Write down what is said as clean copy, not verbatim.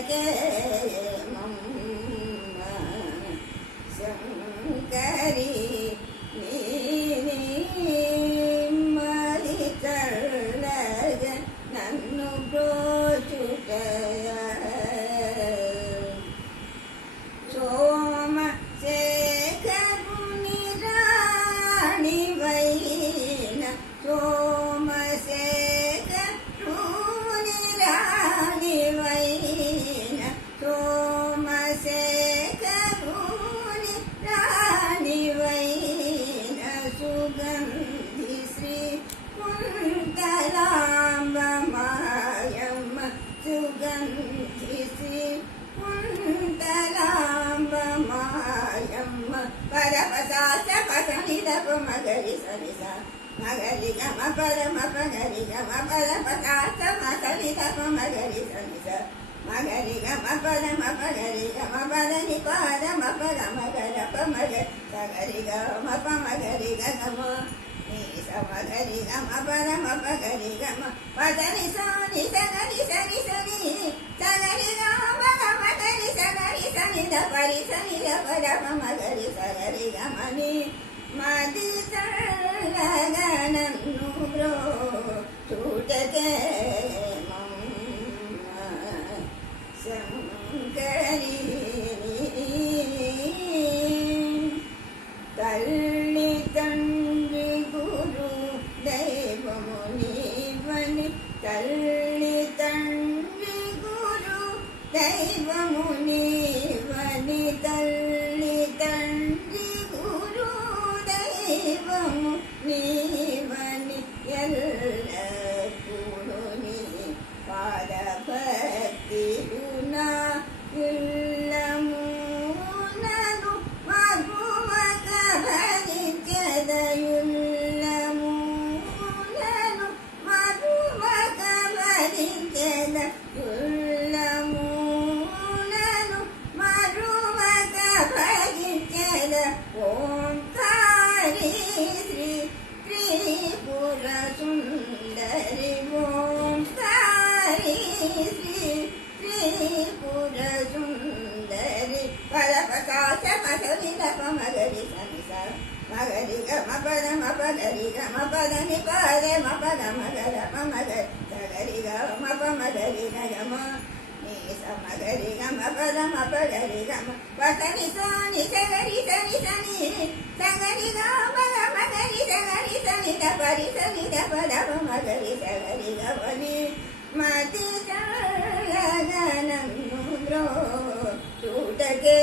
చూడకే మమ్మ శంకరి మది చల్లగ నన్ను బ్రోచుటయ సోమ శేఖరుని రాణివైన సోమ శేఖరుని రాణివైన సోమ శేఖరుని రాణివైన సుగంధి శ్రీ కుంతలాంబ మాయమ్మ సుగంధి శ్రీ కుంతలాంబ మాయమ్మ పరపసాస పసనిదప మగరి సరిస మగరి గమ పరమ పగరి గమ పరపసాస మసనిదప మగరి సరిస మగరి గమ పరమ పగరి గమ పదని పరమ పరమ గరప మగరి సగరి గమ పమగరి గమ మగరి గమ పరమ పగరి గమ పదని సని సగరి సరి సరి సగరి గమ గమ గరి సగరి సనిద పరి సనిద పరమ మగరి సగరి గమని మది చల్లగ నన్ను బ్రోచుటకే మమ్మ శంకరి తల్లి తండ్రి గురు దైవము నీవని తల్లి తండ్రి గురు దైవము నీవని తల్లి తండ్రి గురు దైవము నీవని ఎల్లప్పుడూ నీ పాద భక్తియునా ఇల్లమునను మగువక భరించెదయుల్లమునను మగువక భరించెదయుల్లమునను మరువక భరించెద ఓంకారి శ్రీ త్రిపుర సుందరి ఓంకారి శ్రీ త్రిపుర సుందరి పరపసాస మగరిదప మగరి సనిస మగరి గమ పరమ పగరి గమ పదని పరమ పరమ గరప మగరి సగరి గమ పమగరి గమ నీస మగరి గమ పరమ పగరి గమ పతని సని సగరి సని సని సగరి గమ గమ గరి సగరి సని ద పరి సని ద పరమ మగరి సగరి గమని మది చల్లగ నన్ను బ్రోచుటకే